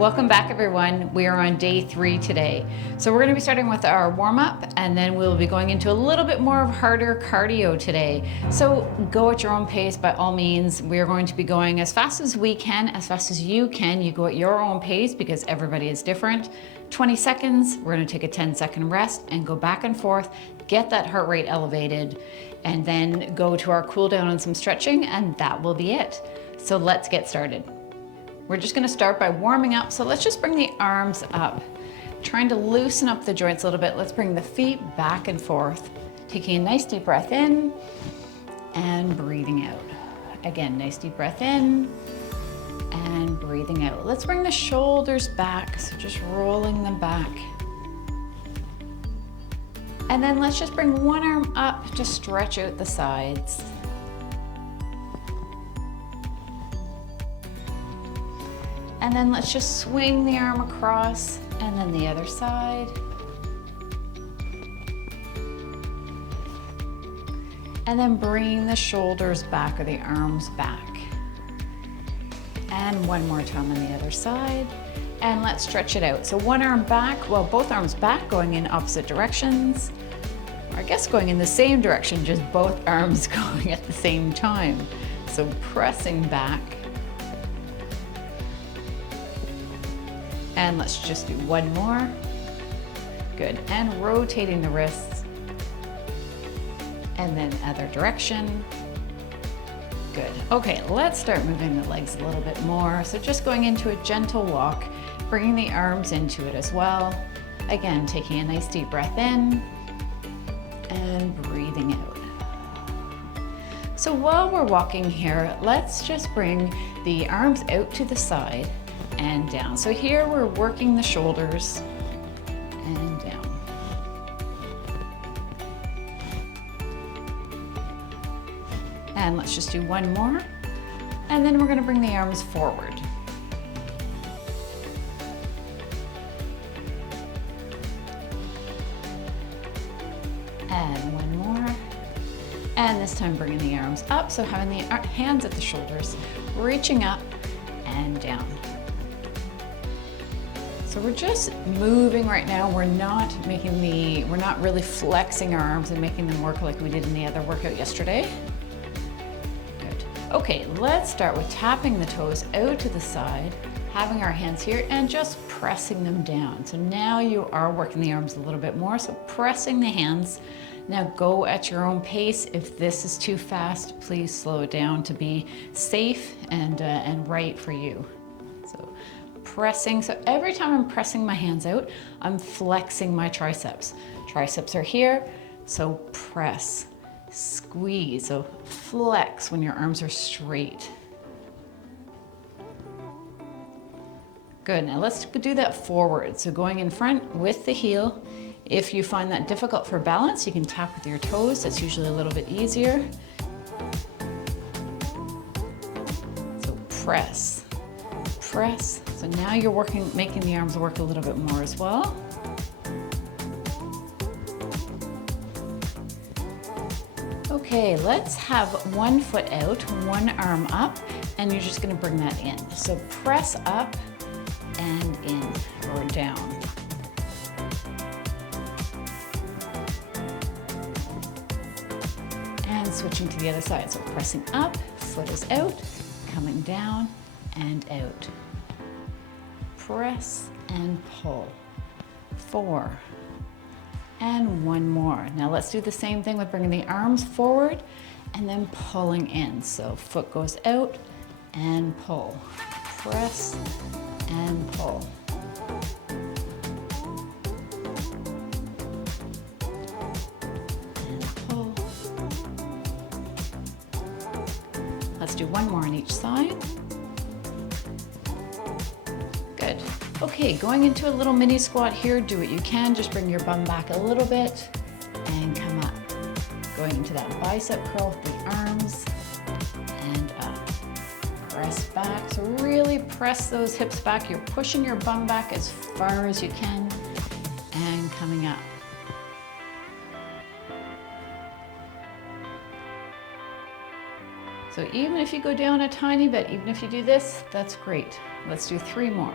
Welcome back, everyone. We are on day 3 today. So we're going to be starting with our warm-up, and then we'll be going into a little bit more of harder cardio today. So go at your own pace by all means. We are going to be going as fast as we can, as fast as you can. You go at your own pace because everybody is different. 20 seconds, we're going to take a 10-second rest and go back and forth, get that heart rate elevated, and then go to our cool down and some stretching, and that will be it. So let's get started. We're just gonna start by warming up. So let's just bring the arms up, trying to loosen up the joints a little bit. Let's bring the feet back and forth, taking a nice deep breath in and breathing out. Again, nice deep breath in and breathing out. Let's bring the shoulders back, so just rolling them back. And then let's just bring one arm up to stretch out the sides. And then let's just swing the arm across and then the other side. And then bring the shoulders back or the arms back. And one more time on the other side. And let's stretch it out. So one arm back, well, both arms back, going in opposite directions. Or I guess going in the same direction, just both arms going at the same time. So pressing back. And let's just do one more. Good, and rotating the wrists. And then other direction. Good, okay, let's start moving the legs a little bit more. So just going into a gentle walk, bringing the arms into it as well. Again, taking a nice deep breath in and breathing out. So while we're walking here, let's just bring the arms out to the side and down. So here we're working the shoulders and down. And let's just do one more. And then we're going to bring the arms forward. And one more. And this time bringing the arms up. So having the hands at the shoulders, reaching up and down. So we're just moving right now. We're not really flexing our arms and making them work like we did in the other workout yesterday. Good. Okay, let's start with tapping the toes out to the side, having our hands here and just pressing them down. So now you are working the arms a little bit more. So pressing the hands. Now go at your own pace. If this is too fast, please slow it down to be safe and right for you. So pressing, so every time I'm pressing my hands out, I'm flexing my triceps. Triceps are here, so press, squeeze, so flex when your arms are straight. Good, now let's do that forward. So going in front with the heel. If you find that difficult for balance, you can tap with your toes. That's usually a little bit easier. So press, press. So now you're making the arms work a little bit more as well. Okay, let's have one foot out, one arm up, and you're just gonna bring that in. So press up and in or down. And switching to the other side. So pressing up, foot is out, coming down and out. Press and pull. 4. And one more. Now let's do the same thing with bringing the arms forward and then pulling in. So foot goes out and pull. Press and pull. And pull. Let's do one more on each side. Good. Okay, going into a little mini squat here. Do what you can. Just bring your bum back a little bit and come up. Going into that bicep curl with the arms and up. Press back. So really press those hips back. You're pushing your bum back as far as you can and coming up. So even if you go down a tiny bit, even if you do this, that's great. Let's do 3 more.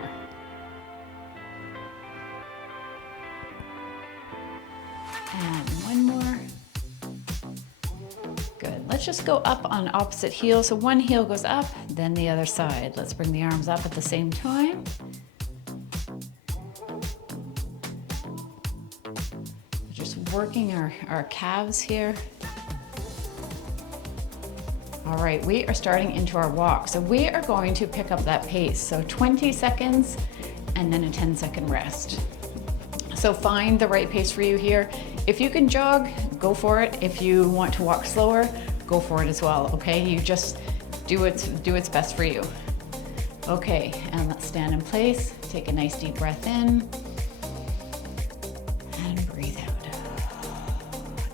just go up on opposite heel. So one heel goes up, then the other side. Let's bring the arms up at the same time. Just working our calves here. All right, we are starting into our walk. So we are going to pick up that pace. So 20 seconds and then a 10-second rest. So find the right pace for you here. If you can jog, go for it. If you want to walk slower, go for it as well, okay? You just do what's best for you. Okay, and let's stand in place. Take a nice deep breath in and breathe out.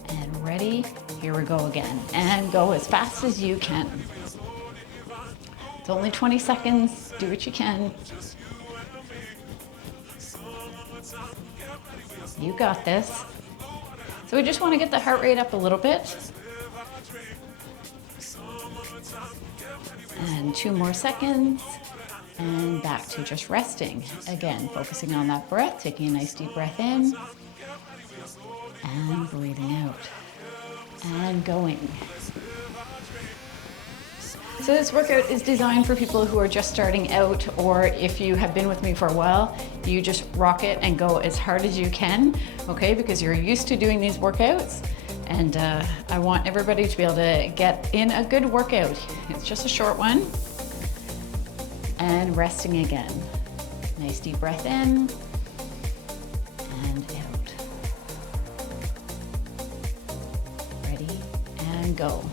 And ready? Here we go again. And go as fast as you can. It's only 20 seconds. Do what you can. You got this. So we just want to get the heart rate up a little bit. And 2 more seconds. And back to just resting. Again, focusing on that breath, taking a nice deep breath in. And breathing out. And going. So this workout is designed for people who are just starting out, or if you have been with me for a while, you just rock it and go as hard as you can, okay? Because you're used to doing these workouts, and I want everybody to be able to get in a good workout. It's just a short one. And resting again. Nice deep breath in and out. Ready and go.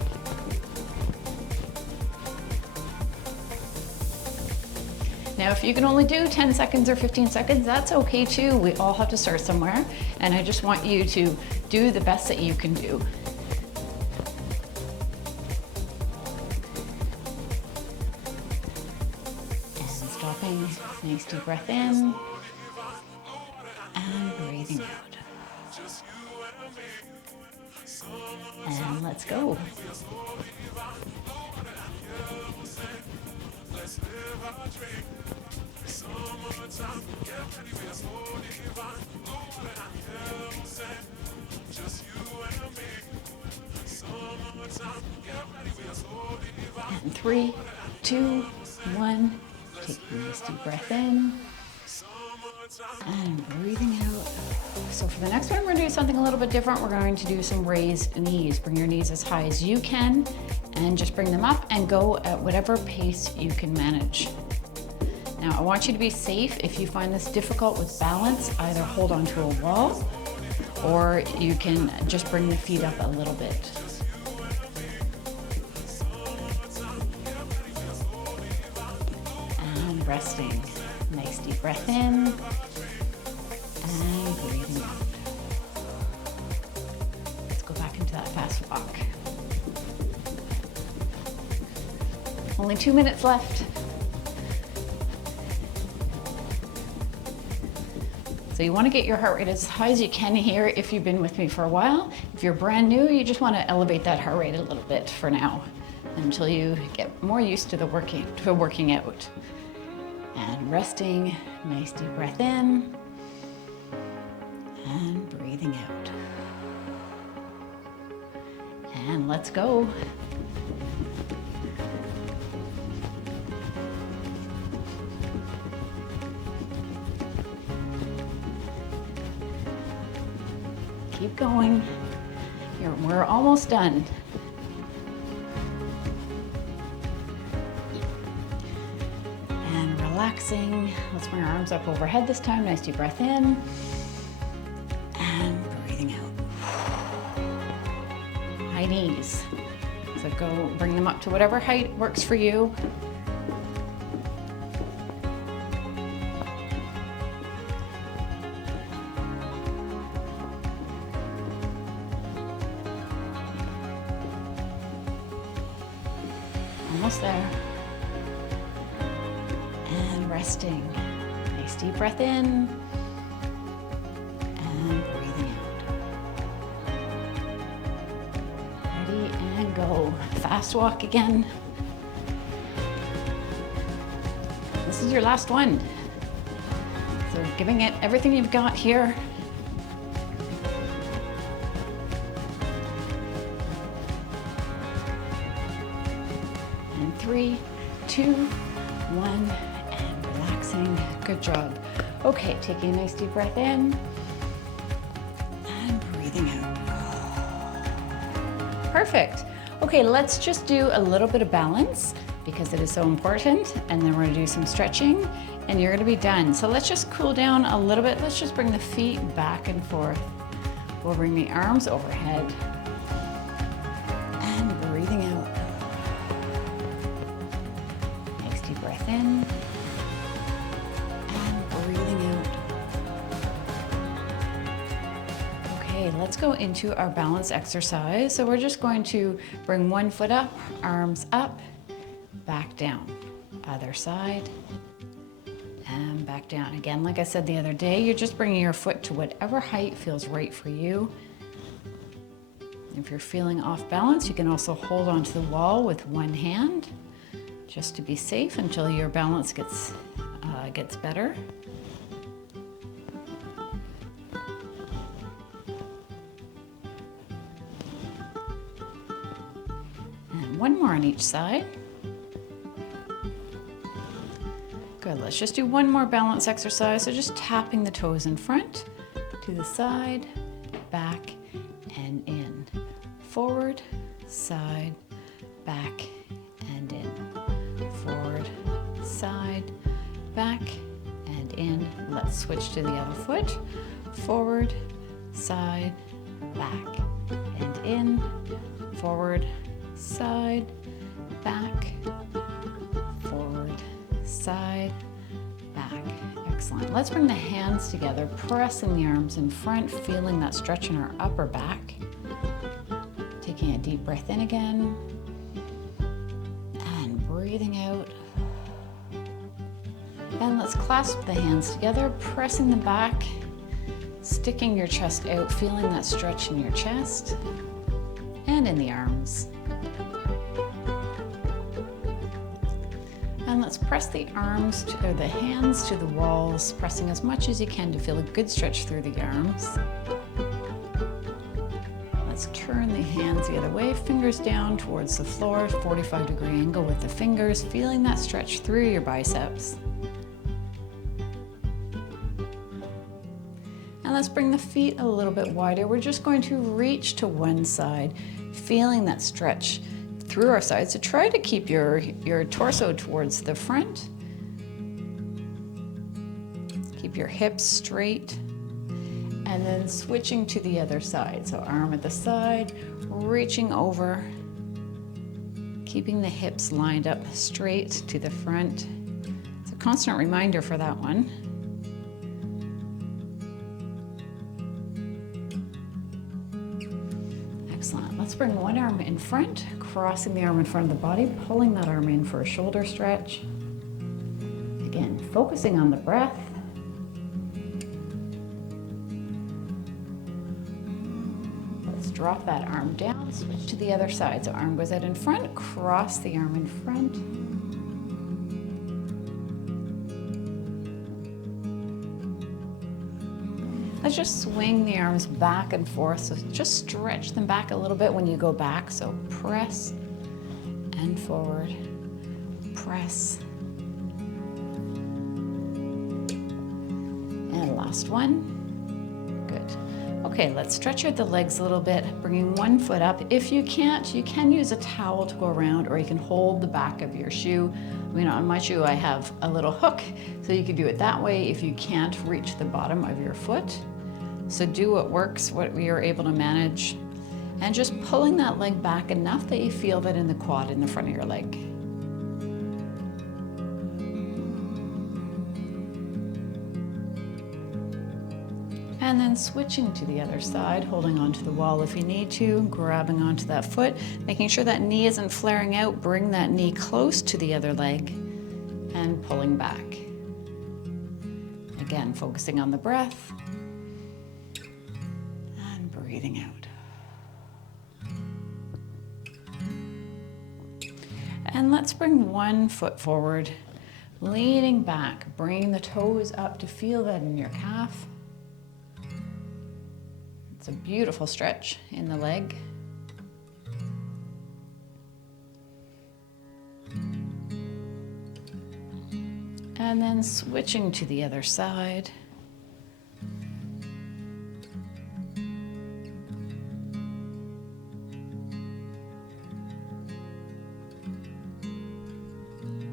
Now, if you can only do 10 seconds or 15 seconds, that's okay too. We all have to start somewhere. And I just want you to do the best that you can do. And stopping, nice deep breath in. And breathing out. And let's go. And 3, 2, 1. Take a nice deep breath in. And breathing out. So for the next one, we're going to do something a little bit different. We're going to do some raised knees. Bring your knees as high as you can and just bring them up and go at whatever pace you can manage. Now, I want you to be safe. If you find this difficult with balance, either hold onto a wall or you can just bring the feet up a little bit. And resting. Nice deep breath in and breathing out. Let's go back into that fast walk. Only 2 minutes left. So you want to get your heart rate as high as you can here if you've been with me for a while. If you're brand new, you just want to elevate that heart rate a little bit for now until you get more used to working out. And resting, nice deep breath in and breathing out. And let's go. Keep going. We're almost done. And relaxing. Let's bring our arms up overhead this time. Nice deep breath in. And breathing out. High knees. So go bring them up to whatever height works for you. Almost there. And resting. Nice deep breath in. And breathing out. Ready and go. Fast walk again. This is your last one. So giving it everything you've got here. And 3, 2, 1, and relaxing. Good job. Okay, taking a nice deep breath in and breathing out. Perfect. Okay, let's just do a little bit of balance because it is so important, and then we're gonna do some stretching and you're gonna be done. So let's just cool down a little bit. Let's just bring the feet back and forth. We'll bring the arms overhead and breathing out. Nice deep breath in and breathing out. Okay, let's go into our balance exercise. So we're just going to bring one foot up, arms up, back down. Other side, and back down. Again, like I said the other day, you're just bringing your foot to whatever height feels right for you. If you're feeling off balance, you can also hold onto the wall with one hand, just to be safe until your balance gets better. And one more on each side. Good, let's just do one more balance exercise. So just tapping the toes in front, to the side, back, and in. Forward, side, back, and in. Forward, side, back, and in. Let's switch to the other foot. Forward, side, back, and in. Forward, side, back, forward, side, back. Excellent. Let's bring the hands together, pressing the arms in front, feeling that stretch in our upper back. Taking a deep breath in again and breathing out. And let's clasp the hands together, pressing them back, sticking your chest out, feeling that stretch in your chest and in the arms. And let's press the hands to the walls, pressing as much as you can to feel a good stretch through the arms. Let's turn the hands the other way, fingers down towards the floor, 45-degree angle with the fingers, feeling that stretch through your biceps. And let's bring the feet a little bit wider. We're just going to reach to one side, feeling that stretch through our sides. So try to keep your torso towards the front. Keep your hips straight. And then switching to the other side. So arm at the side, reaching over, keeping the hips lined up straight to the front. It's a constant reminder for that one. Excellent. Let's bring one arm in front, crossing the arm in front of the body, pulling that arm in for a shoulder stretch. Again, focusing on the breath. Let's drop that arm down, switch to the other side. So arm goes out in front, cross the arm in front. Let's just swing the arms back and forth. So just stretch them back a little bit when you go back. So press and forward, press. And last one. Good. Okay, let's stretch out the legs a little bit, bringing one foot up. If you can't, you can use a towel to go around, or you can hold the back of your shoe. I mean, on my shoe, I have a little hook, so you can do it that way if you can't reach the bottom of your foot. So do what works, what we are able to manage, and just pulling that leg back enough that you feel that in the quad in the front of your leg. And then switching to the other side, holding onto the wall if you need to, grabbing onto that foot, making sure that knee isn't flaring out, bring that knee close to the other leg, and pulling back. Again, focusing on the breath, and breathing out. And let's bring one foot forward, leaning back, bringing the toes up to feel that in your calf. It's a beautiful stretch in the leg. And then switching to the other side.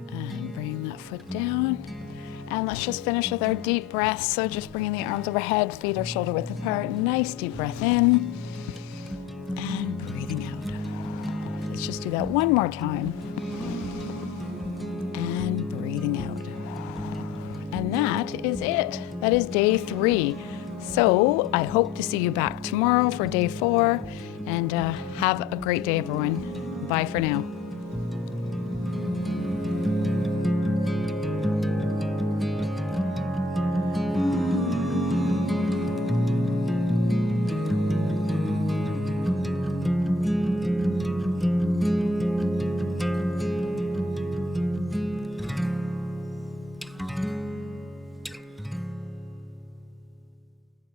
And bringing that foot down. And let's just finish with our deep breaths. So just bringing the arms overhead, feet are shoulder width apart. Nice deep breath in and breathing out. Let's just do that one more time. And breathing out. And that is it. That is day 3. So I hope to see you back tomorrow for day 4. And have a great day, everyone. Bye for now.